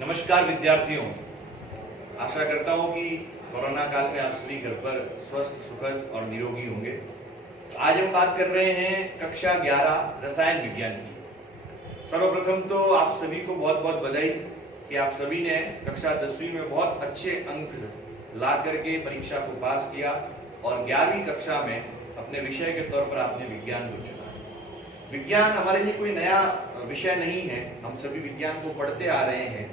नमस्कार विद्यार्थियों, आशा करता हूं कि कोरोना काल में आप सभी घर पर स्वस्थ, सुखद और निरोगी होंगे। आज हम बात कर रहे हैं कक्षा 11 रसायन विज्ञान की। सर्वप्रथम तो आप सभी को बहुत बहुत बधाई कि आप सभी ने कक्षा 10वीं में बहुत अच्छे अंक ला करके परीक्षा को पास किया और 11वीं कक्षा में अपने विषय के तौर पर आपने विज्ञान को चुना। विज्ञान हमारे लिए कोई नया विषय नहीं है, हम सभी विज्ञान को पढ़ते आ रहे हैं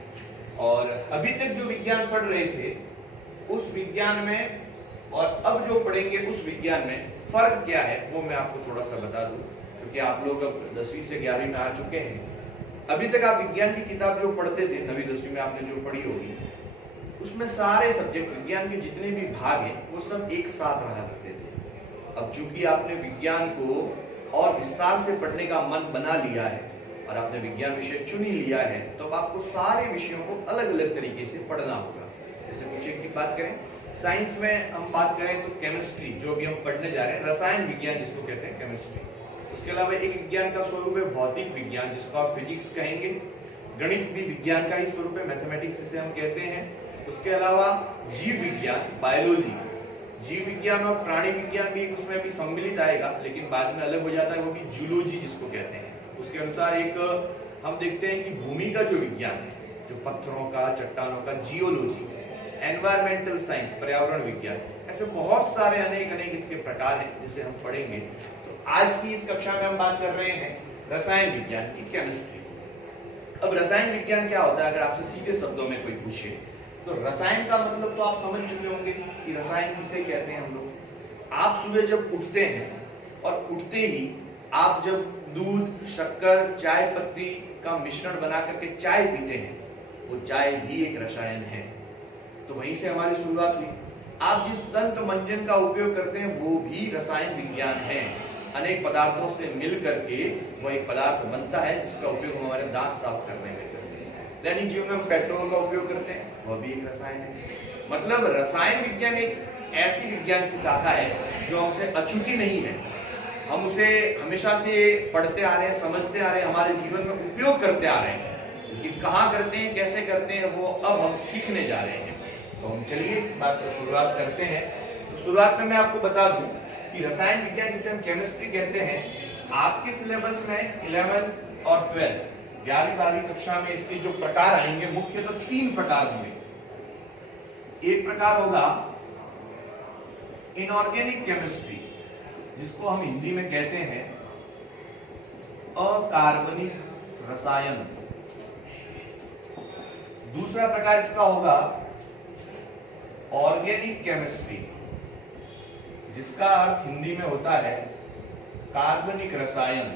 और अभी तक जो विज्ञान पढ़ रहे थे उस विज्ञान में और अब जो पढ़ेंगे उस विज्ञान में फर्क क्या है वो मैं आपको थोड़ा सा बता दूं, क्योंकि आप लोग अब 10वीं से 11वीं में आ चुके हैं। अभी तक आप विज्ञान की किताब जो पढ़ते थे, 9वीं 10वीं में आपने जो पढ़ी होगी, उसमें सारे सब्जेक्ट विज्ञान के जितने भी भाग हैं वो सब एक साथ रहा करते थे। अब चूंकि आपने विज्ञान को और विस्तार से पढ़ने का मन बना लिया है और आपने विज्ञान विषय चुन ही लिया है, तो अब आपको सारे विषयों को अलग अलग तरीके से पढ़ना होगा। जैसे कुछ एक की बात करें, साइंस में हम बात करें तो केमिस्ट्री जो भी हम पढ़ने जा रहे हैं, रसायन विज्ञान जिसको कहते हैं केमिस्ट्री। उसके अलावा एक विज्ञान का स्वरूप है भौतिक विज्ञान, जिसको आप फिजिक्स कहेंगे। गणित भी विज्ञान का ही स्वरूप है, मैथमेटिक्स जिसे हम कहते हैं। उसके अलावा जीव विज्ञान, बायोलॉजी, जीव विज्ञान और प्राणी विज्ञान भी उसमें भी सम्मिलित आएगा, लेकिन बाद में अलग हो जाता है, वो भी जूलॉजी जिसको कहते हैं। उसके अनुसार एक हम देखते हैं कि भूमि का जो विज्ञान है, जो पत्थरों का, चट्टानों का, जियोलॉजी, एनवायरमेंटल साइंस, पर्यावरण विज्ञान, ऐसे बहुत सारे अनेक इसके प्रकार हैं जिसे हम पढ़ेंगे। तो आज की इस कक्षा में हम बात कर रहे हैं रसायन विज्ञान की, केमिस्ट्री। अब रसायन विज्ञान क्या होता है, अगर आपसे सीधे शब्दों में कोई पूछे तो रसायन का मतलब तो आप समझ चुके होंगे कि रसायन किसे कहते हैं हम लोग। आप सुबह जब उठते हैं और उठते ही आप जब दूध, शक्कर, चाय पत्ती का मिश्रण बना करके चाय पीते हैं, वो चाय भी एक रसायन है। तो वहीं से हमारी शुरुआत हुई। आप जिस तंत्र मंजन का उपयोग करते हैं वो भी रसायन विज्ञान है। अनेक पदार्थों से मिल करके वो एक पदार्थ बनता है जिसका उपयोग हम हमारे दांत साफ करने में करते हैं। दैनिक जीवन में हम पेट्रोल का उपयोग करते हैं, वह भी एक रसायन है। मतलब रसायन विज्ञान एक ऐसी विज्ञान की शाखा है जो हमसे अछूती नहीं है। हम उसे हमेशा से पढ़ते आ रहे हैं, समझते आ रहे हैं, हमारे जीवन में उपयोग करते आ रहे हैं, लेकिन कहाँ करते हैं, कैसे करते हैं, वो अब हम सीखने जा रहे हैं। तो हम चलिए इस बात को शुरुआत करते हैं। तो शुरुआत में मैं आपको बता दूं कि रसायन विज्ञान जिसे हम केमिस्ट्री कहते हैं, आपके सिलेबस में 11 और 12, 11वीं 12वीं कक्षा में इसके जो प्रकार आएंगे, मुख्य तो 3 प्रकार होंगे। एक प्रकार होगा इनऑर्गेनिक केमिस्ट्री, जिसको हम हिंदी में कहते हैं अकार्बनिक रसायन। दूसरा प्रकार इसका होगा ऑर्गेनिक केमिस्ट्री, जिसका अर्थ हिंदी में होता है कार्बनिक रसायन।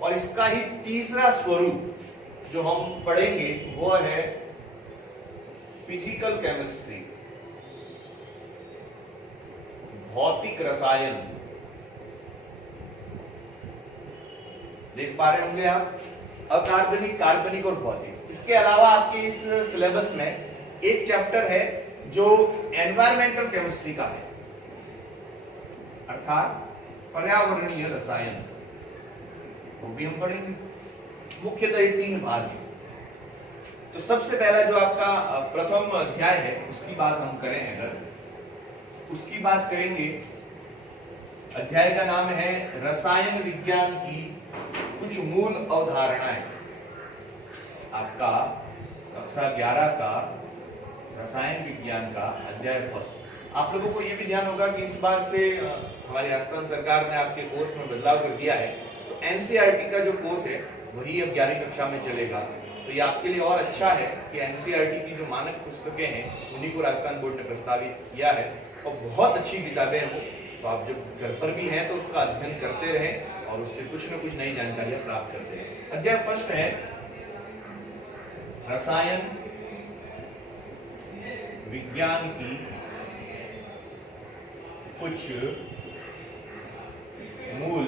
और इसका ही तीसरा स्वरूप जो हम पढ़ेंगे वो है फिजिकल केमिस्ट्री, भौतिक रसायन। देख पा रहे होंगे आप, अकार्बनिक, कार्बनिक और भौतिक। इसके अलावा आपके इस सिलेबस में एक चैप्टर है जो एनवायरमेंटल केमिस्ट्री का है, अर्थात पर्यावरणीय रसायन, वो भी हम पढ़ेंगे। मुख्यतः ये 3 भाग हैं। तो सबसे पहला जो आपका प्रथम अध्याय है उसकी बात हम करें, अगर उसकी बात करेंगे, अध्याय का नाम है रसायन विज्ञान की कुछ मूल अवधारणाएं। आपका कक्षा 11 का रसायन विज्ञान का अध्याय फर्स्ट। आप लोगों को यह भी ध्यान होगा कि इस बार से हमारी राजस्थान सरकार ने आपके कोर्स में बदलाव कर दिया है। तो एनसीईआरटी का जो कोर्स है वही अब 11वीं कक्षा में चलेगा। तो ये आपके लिए और अच्छा है कि एनसीईआरटी की जो मानक पुस्तकें हैं उन्हीं को राजस्थान बोर्ड ने प्रस्तावित किया है और बहुत अच्छी किताबें हैं वो। तो आप जब घर पर भी हैं तो उसका अध्ययन करते रहें और उससे कुछ न कुछ नई जानकारियां प्राप्त करते हैं। अध्याय फर्स्ट है रसायन विज्ञान की कुछ मूल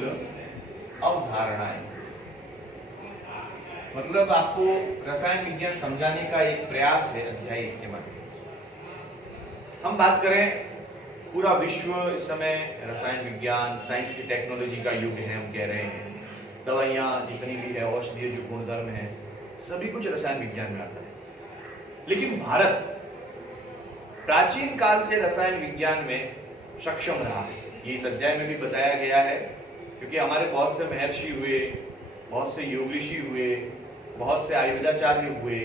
अवधारणाएं। मतलब आपको रसायन विज्ञान समझाने का एक प्रयास है अध्याय 1 के माध्यम से। हम बात करें, पूरा विश्व इस समय रसायन विज्ञान, साइंस की टेक्नोलॉजी का युग है, हम कह रहे हैं। दवाइयाँ जितनी भी है, औषधीय जो गुणधर्म है, सभी कुछ रसायन विज्ञान में आता है। लेकिन भारत प्राचीन काल से रसायन विज्ञान में सक्षम रहा है, ये इस अध्याय में भी बताया गया है, क्योंकि हमारे बहुत से महर्षि हुए, बहुत से योग ऋषि हुए, बहुत से आयुर्वेदाचार्य हुए,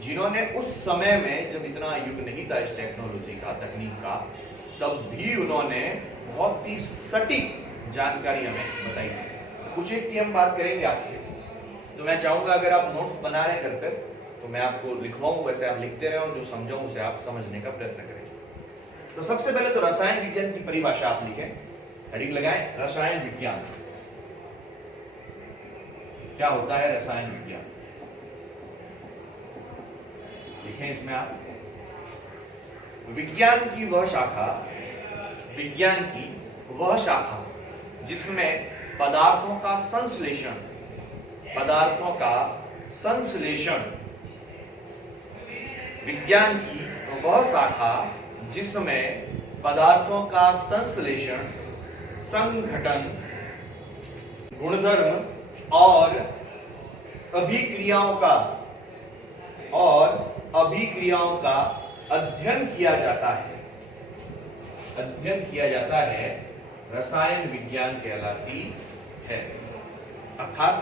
जिन्होंने उस समय में जब इतना युग नहीं था इस टेक्नोलॉजी का, तकनीक का, तब भी उन्होंने बहुत ही सटीक जानकारी हमें बताई है। कुछ एक की हम बात करेंगे आपसे, तो मैं चाहूंगा अगर आप नोट्स बना रहे हैं घर पर तो मैं आपको लिखवाऊं, वैसे आप लिखते रहे और जो समझाऊं उसे आप समझने का प्रयत्न करें। तो सबसे पहले तो रसायन विज्ञान की परिभाषा आप लिखें, हेडिंग लगाएं, रसायन विज्ञान। क्या होता है रसायन विज्ञान, लिखें इसमें आप। विज्ञान की वह शाखा जिसमें पदार्थों का संश्लेषण, विज्ञान की वह शाखा जिसमें पदार्थों का संश्लेषण, संघटन, गुणधर्म और अभिक्रियाओं का अध्ययन किया जाता है, रसायन विज्ञान कहलाती है। अर्थात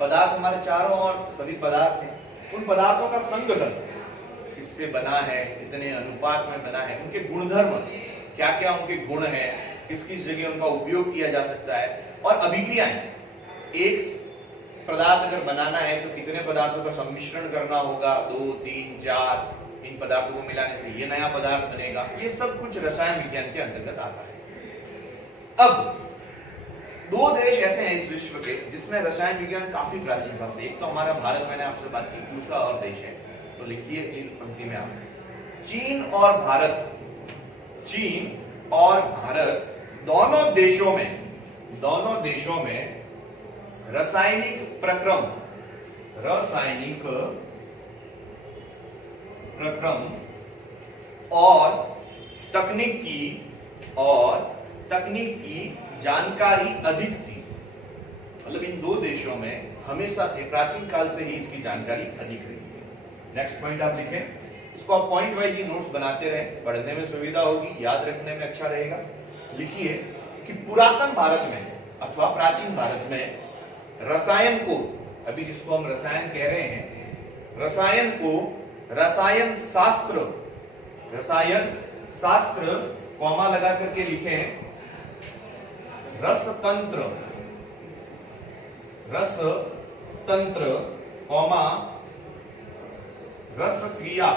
पदार्थ हमारे चारों ओर सभी पदार्थ हैं, उन पदार्थों का संगठन, किससे बना है, कितने अनुपात में बना है, उनके गुणधर्म, क्या क्या उनके गुण है, किस किस जगह उनका उपयोग किया जा सकता है, और अभिक्रियाएं, एक पदार्थ अगर बनाना है तो कितने पदार्थों का सम्मिश्रण करना होगा, 2, 3, 4, इन पदार्थों को मिलाने से ये नया पदार्थ बनेगा, ये सब कुछ रसायन विज्ञान के अंतर्गत आता है। अब 2 देश ऐसे हैं इस विश्व के जिसमें रसायन विज्ञान काफी प्राचीनता से, एक तो हमारा भारत, मैंने आपसे बात की, दूसरा और देश है, तो लिखिए इन पंक्ति में आप, चीन और भारत दोनों देशों में रासायनिक प्रक्रम और तकनीक की जानकारी अधिक थी। मतलब इन 2 देशों में हमेशा से, प्राचीन काल से ही इसकी जानकारी अधिक रही है। नेक्स्ट पॉइंट आप लिखें, इसको आप पॉइंट वाइज ही नोट्स बनाते रहें, पढ़ने में सुविधा होगी, याद रखने में अच्छा रहेगा। लिखिए कि पुरातन भारत में अथवा प्राचीन भारत में रसायन को, अभी जिसको हम रसायन कह रहे हैं, रसायन को रसायन शास्त्र कॉमा लगा करके लिखें, रसतंत्र कॉमा रसक्रिया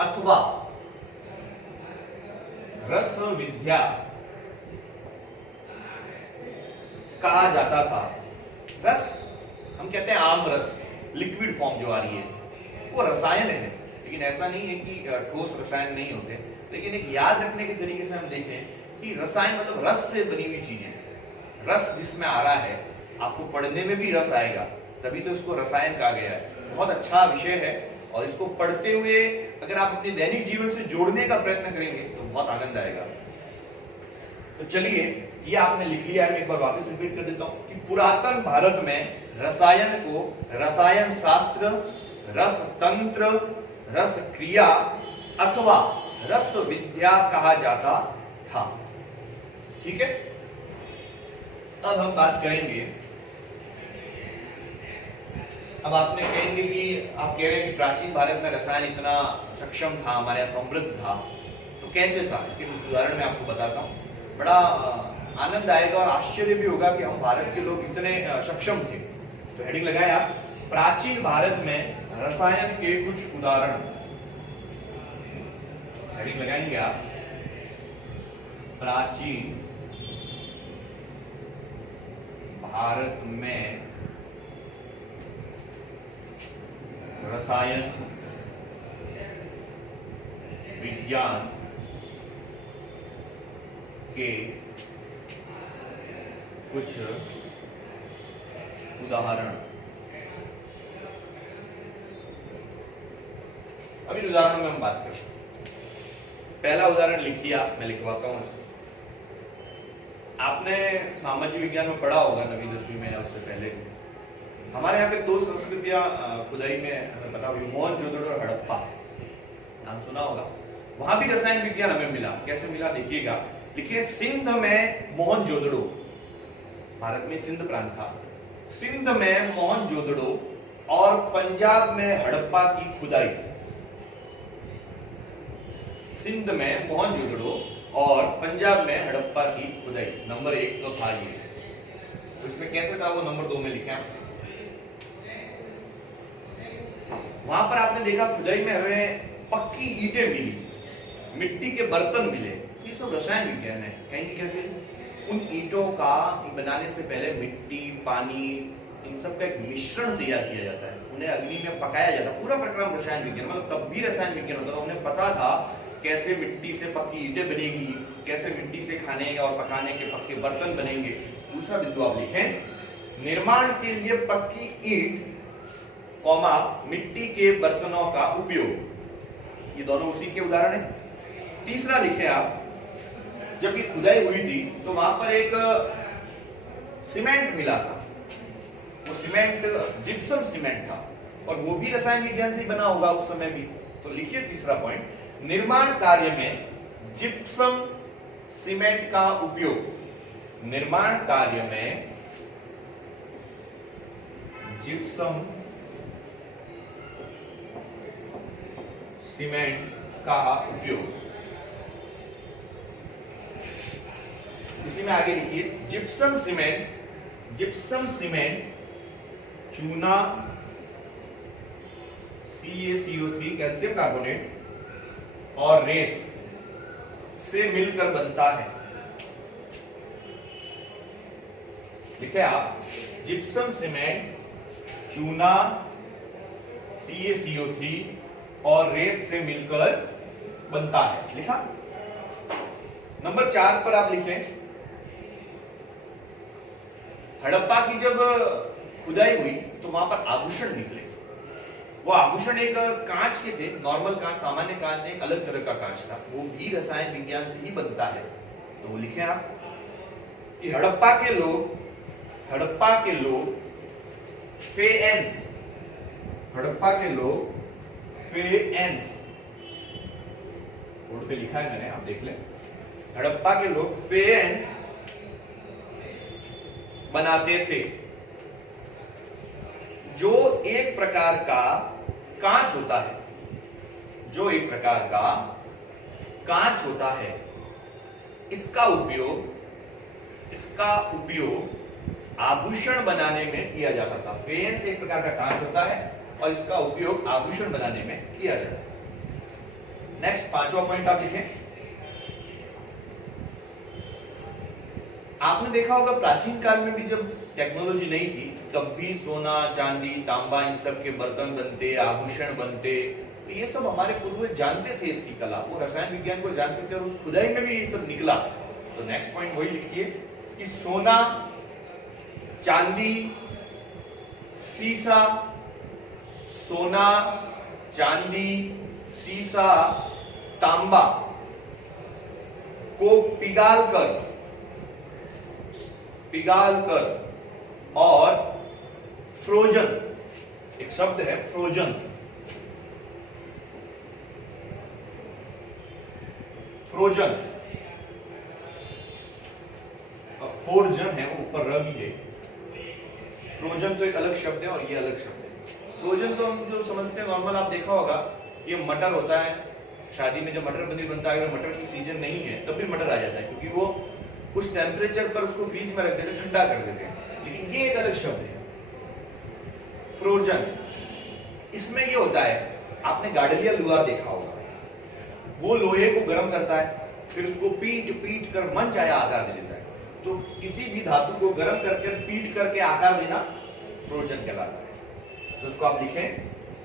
अथवा रस विद्या कहा जाता था। रस हम कहते हैं आम रस, लिक्विड फॉर्म जो आ रही है वो रसायन है, लेकिन ऐसा नहीं है कि ठोस रसायन नहीं होते। लेकिन एक याद रखने के तरीके से हम देखें कि रसायन मतलब रस से बनी हुई चीजें, रस जिसमें आ रहा है, आपको पढ़ने में भी रस आएगा, तभी तो इसको रसायन कहा गया है। बहुत अच्छा विषय है और इसको पढ़ते हुए अगर आप अपने दैनिक जीवन से जोड़ने का प्रयत्न करेंगे तो बहुत आनंद आएगा। तो चलिए, ये आपने लिख लिया है, मैं एक बार वापस रिपीट कर देता हूं कि पुरातन भारत में रसायन को रसायन शास्त्र, रस तंत्र, रस क्रिया अथवा रस विद्या कहा जाता था। ठीक है, अब हम बात करेंगे, अब आपने कहेंगे कि आप कह रहे हैं कि प्राचीन भारत में रसायन इतना सक्षम था, हमारे यहाँ समृद्ध था, तो कैसे था? इसके कुछ उदाहरण मैं आपको बताता हूँ, बड़ा आनंद आएगा और आश्चर्य भी होगा कि हम भारत के लोग इतने सक्षम थे। तो हेडिंग लगाएं आप, प्राचीन भारत में रसायन के कुछ उदाहरण। हेडिंग लगाएंगे आप, प्राचीन भारत में रसायन विज्ञान के कुछ उदाहरण। अभी उदाहरणों में हम बात करें। पहला उदाहरण लिखिए आप, मैं लिखवाता हूं इसको। आपने सामाजिक विज्ञान में पढ़ा होगा 9वीं 10वीं में या उससे पहले। हमारे यहाँ पे दो संस्कृतियां खुदाई में हमें पता होगी, मोहनजोदड़ो और हड़प्पा, नाम सुना होगा। वहां भी रसायन विज्ञान हमें मिला। कैसे मिला देखिएगा, लिखिए सिंध में मोहनजोदड़ो, भारत में सिंध प्रांत था, सिंध में मोहनजोदड़ो और पंजाब में हड़प्पा की खुदाई। सिंध में मोहनजोदड़ो और पंजाब में हड़प्पा की खुदाई, नंबर 1 तो था ये। तो इसमें कैसे था वो नंबर 2 में लिखे आप। वहां पर आपने देखा खुदाई में हमें पक्की ईंटें मिली, मिट्टी के बर्तन मिले। ये सब रसायन विज्ञान है। कहेंगे कैसे? उन ईंटों का बनाने से पहले मिट्टी, पानी, इन सब का एक मिश्रण तैयार किया जाता है, उन्हें अग्नि में पकाया जाता है। पूरा प्रक्रम रसायन विज्ञान, मतलब तब भी रसायन विज्ञान होता था। उन्हें पता था कैसे मिट्टी से पक्की ईंटें बनेगी, कैसे मिट्टी से खाने और पकाने के पक्के बर्तन बनेंगे। दूसरा बिंदु आप लिखें, निर्माण के लिए पक्की ईंट कौमा मिट्टी के बर्तनों का उपयोग। ये दोनों उसी के उदाहरण है। तीसरा लिखे आप, जब ये खुदाई हुई थी तो वहां पर एक सीमेंट मिला था। वो सीमेंट जिप्सम सीमेंट था और वो भी रसायन विज्ञान से ही बना होगा उस समय भी। तो लिखिए तीसरा पॉइंट, निर्माण कार्य में जिप्सम सीमेंट का उपयोग। निर्माण कार्य में जिप्सम सीमेंट का उपयोग। इसी में आगे लिखिए, जिप्सम सीमेंट चूना CaCO3 कैल्शियम कार्बोनेट और रेत से मिलकर बनता है। लिखे आप, जिप्सम सीमेंट चूना CaCO3 और रेत से मिलकर बनता है। लिखा। नंबर 4 पर आप लिखें, हड़प्पा की जब खुदाई हुई तो वहां पर आभूषण निकले। वो आभूषण एक कांच के थे, नॉर्मल कांच, सामान्य कांच नहीं, एक अलग तरह का कांच था। वो भी रसायन विज्ञान से ही बनता है। तो वो लिखें आप कि हड़प्पा के लोग फेएंस, हड़प्पा के लोग फेएंस, बोर्ड पे लिखा है मैंने, आप देख लें। हड़प्पा के लोग फेएंस बनाते थे, जो एक प्रकार का कांच होता है, जो एक प्रकार का कांच होता है। इसका उपयोग आभूषण बनाने में किया जाता था। फेएंस एक प्रकार का कांच होता है और इसका उपयोग आभूषण बनाने में किया जाता है। नेक्स्ट 5वां पॉइंट आप लिखें। आपने देखा होगा प्राचीन काल में भी जब टेक्नोलॉजी नहीं थी तब भी सोना, चांदी, तांबा, इन सब के बर्तन बनते, आभूषण बनते। तो ये सब हमारे पूर्वज जानते थे इसकी कला, वो रसायन विज्ञान को जानते थे और उस खुदाई में भी ये सब निकला। तो नेक्स्ट पॉइंट वही लिखिए कि सोना, चांदी, सीसा, सोना, चांदी, सीसा, तांबा को पिघालकर और फ्रोजन, एक शब्द है फ्रोजन, फोर्जन है, वो ऊपर र भी है। फ्रोजन तो एक अलग शब्द है और ये अलग शब्द है। फ्रोजन तो हम जो समझते हैं नॉर्मल, आप देखा होगा ये मटर होता है, शादी में जब मटर पनीर बनता है, अगर मटर की सीजन नहीं है तब भी मटर आ जाता है, क्योंकि वो उस टेम्परेचर पर उसको फ्रीज में रख देते हैं, ठंडा कर देते हैं। लेकिन ये एक अलग शब्द है फ्रोजन। इसमें ये होता है, आपने गाडलिया लोहा देखा होगा, वो लोहे को गर्म करता है, फिर उसको पीट कर मन चाहे आकार दे देता है। तो किसी भी धातु को गर्म करके पीट करके आकार देना फ्रोजन कहलाता है। तो उसको आप लिखें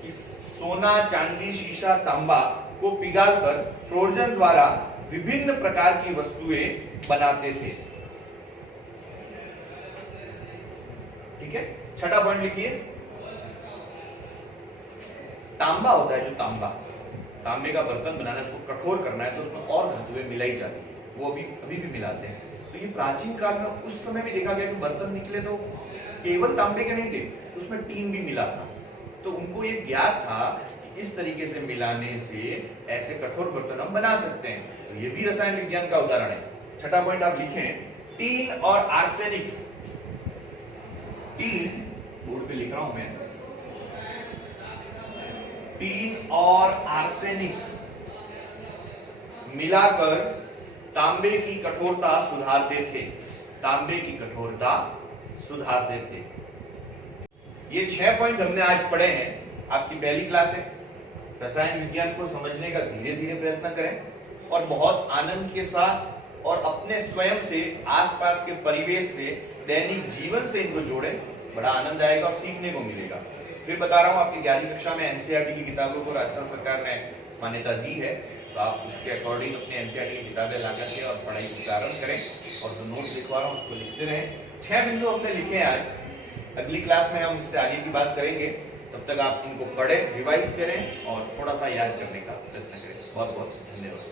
कि सोना, चांदी, शीशा, तांबा को पिघालकर फ्रोजन द्वारा विभिन्न प्रकार की वस्तुएं बनाते थे। ठीक है। 6वां पॉइंट लिखिए, तांबा होता है, जो तांबे का बर्तन बनाना है, उसको कठोर करना है तो उसमें और धातुएं मिलाई जाती है, वो अभी भी मिलाते हैं। तो ये प्राचीन काल में उस समय भी देखा गया कि बर्तन निकले तो केवल तांबे के नहीं थे, उसमें टीन भी मिला था। तो उनको ये ज्ञात था कि इस तरीके से मिलाने से ऐसे कठोर बर्तन हम बना सकते हैं। तो ये भी रसायन विज्ञान का उदाहरण है। छठा पॉइंट आप लिखें, टीन और आर्सेनिक। टीन, बोर्ड पे लिख रहा हूं मैं, टीन और आर्सेनिक मिलाकर तांबे की कठोरता सुधारते थे। तांबे की कठोरता सुधारते थे। ये 6 पॉइंट हमने आज पढ़े हैं। आपकी पहली क्लास है। रसायन विज्ञान को समझने का धीरे धीरे प्रयत्न करें और बहुत आनंद के साथ और अपने स्वयं से, आसपास के परिवेश से, दैनिक जीवन से इनको जोड़ें। बड़ा आनंद आएगा और सीखने को मिलेगा। फिर बता रहा हूं, आपकी 11वीं कक्षा में एनसीईआरटी की किताबों को राजस्थान सरकार ने मान्यता दी है, तो आप उसके अकॉर्डिंग अपने एनसीईआरटी की किताबें ला करके और पढ़ाई को प्रारंभ करें और जो नोट्स लिखवा रहा हूं उसको लिखते रहें। 6 बिंदु हमने लिखे हैं आज। अगली क्लास में हम इससे आगे की बात करेंगे। तब तक आप इनको पढ़ें, रिवाइज करें और थोड़ा सा याद करने का प्रयत्न करें। बहुत बहुत धन्यवाद।